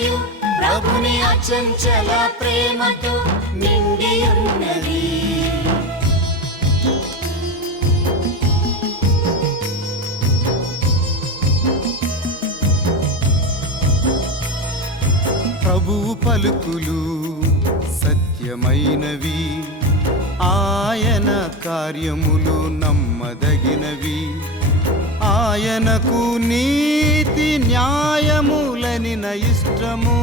లోకమంతయు ప్రభుని అచంచల ప్రేమతో నిండి ఉన్నది. ప్రభువు పలుకులు సత్యమైనవి, ఆయన కార్యములు నమ్మదగినవి. ఆయనకు నీతి న్యాయములని ఇష్టము.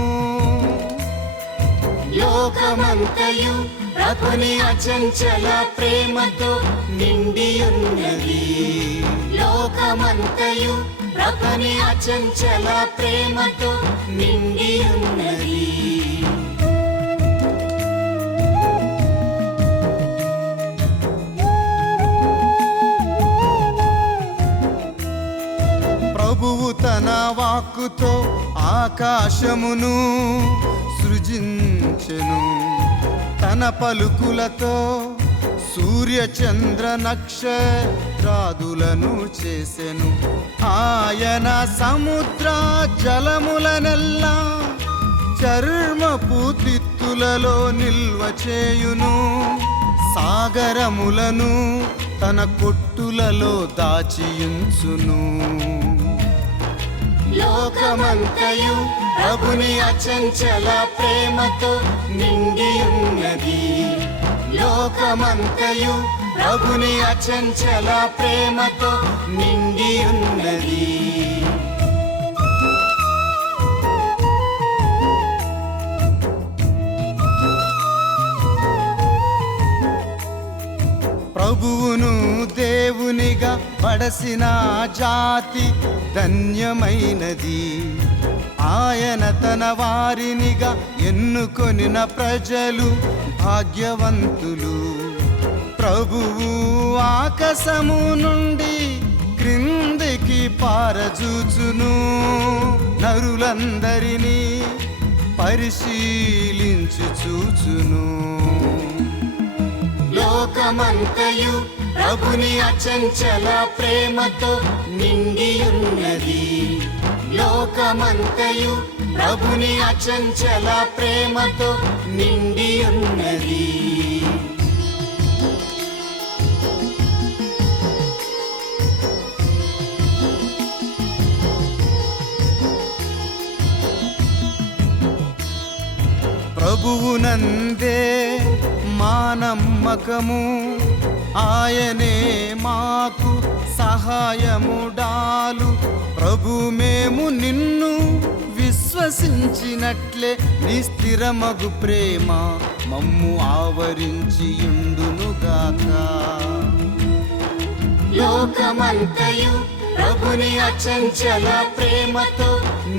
లోకమంతయు ప్రభుని అచంచల ప్రేమతో నిండి ఉన్నది. లోకమంతయు ప్రభుని అచంచల ప్రేమతో నిండి ఉన్నది. ప్రభువు తన వాక్కుతో ఆకాశమును సృజించెను, తన పలుకులతో సూర్య చంద్ర నక్షత్రాదులను చేసెను. ఆయన సముద్ర జలములనెల్లా చర్మపు తిత్తులలో నిల్వ చేయును. సాగరములను తన కొట్టులలో దాచియుంచును. లోకమంతయు ప్రభుని అచంచల ప్రేమతో నిండి ఉన్నది. లోకమంతయు ప్రభుని అచంచల ప్రేమతో నిండి ఉన్నది. ప్రభువును దేవునిగా పడసిన జాతి ధన్యమైనది. ఆయన తన వారినిగా ఎన్నుకొనిన ప్రజలు భాగ్యవంతులు. ప్రభువు ఆకాశము నుండి క్రిందికి పారజూచును, నరులందరినీ పరిశీలించి చూచును. లోకమంతయు ప్రభుని అచంచల ప్రేమతో నిండి ఉన్నది. లోకమంతయు ప్రభుని అచంచల ప్రేమతో నిండి ఉన్నది. ప్రభువునందే మా నమ్మకము, ఆయనే మాకు సహాయముడాలు. ప్రభు మేము నిన్ను విశ్వసించినట్లే నీ స్థిరమగు ప్రేమ మమ్ము ఆవరించియుండునుగాక. లోకమంతయు ప్రభుని అచంచల ప్రేమతో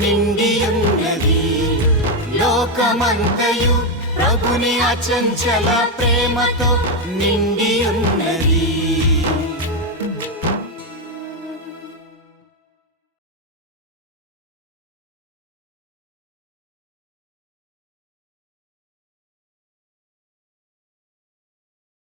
నిండి ఉన్నది. లోకమంతయు ప్రభుని అచంచల ప్రేమతో నిండి ఉన్నది.